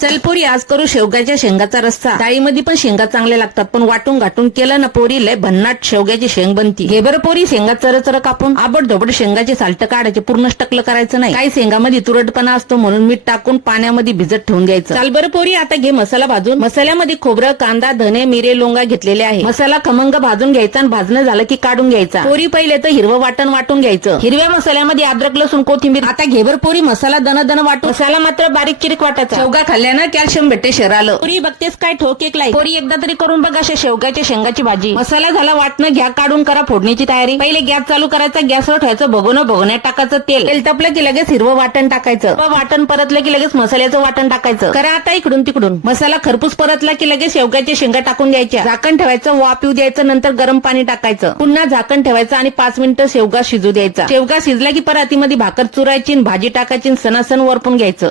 चल पोरी आज करू शेवग्याच्या शेंगाचा रस्सा. डाळीमध्ये पण शेंगा चांगल्या लागतात पण वाटून घाटून केलं ना पोरी लय भन्नाट शेवग्याची शेंग बनती. हे बरं पोरी शेंगा चर चर कापून आबड धोबड शेंगाचे साल्ट काढायचे पूर्ण टकलं करायचं नाही. काही शेंगामध्ये तुरटपणा असतो म्हणून मीठ टाकून पाण्यामध्ये भिजत ठेवून द्यायचं चाल बरं पोरी आता घे मसाला भाजून. मसाल्यामध्ये खोबरं कांदा धने मिरे लोंगा घेतलेले आहे. मसाला खमंग भाजून घ्यायचा आणि भाजणं झालं की काढून घ्यायचा. पोरी पहिले तर हिरवं वाटण वाटून घ्यायचं. हिरव्या मसाल्यामध्ये अद्रक लसूण कोथिंबीर. आता घेबर पोरी मसाला दन दन वाटून. मसाला मात्र बारीक चिरीक वाटायचा. शेवगा खाल्ल्यानं कॅल्शियम भेटते शरीराला. पोरी बघतेस काय ठोक एक लाई पोरी एकदा तरी करून बघ अशा शेवग्याच्या शेंगाची भाजी. मसाला झाला वाटणं घ्या काढून करा फोडणीची तयारी. पहिले गॅस चालू करायचा गॅसवर ठेवायचं भगोन भगोन्यात टाकायचं तेल. तेल तपलं की लगेच हिरवं वाटण टाकायचं. व वाटण परतलं की लगेच मसाल्याचं वाटण टाकायचं. करा आता इकडून तिकडून. मसाला खरपूस परतला की लगेच शेवग्याच्या शेंगा टाकून द्यायच्या. झाकण ठेवायचं वाफ येऊ द्यायचं नंतर गरम पाणी टाकायचं. पुन्हा झाकण ठेवायचं आणि पाच मिनिटं शेवगा शिजू द्यायचा. शेवगा शिजला की परातीमध्ये भाकर चुरायची भाजी टाकायची सणासण वरपून घ्यायचं.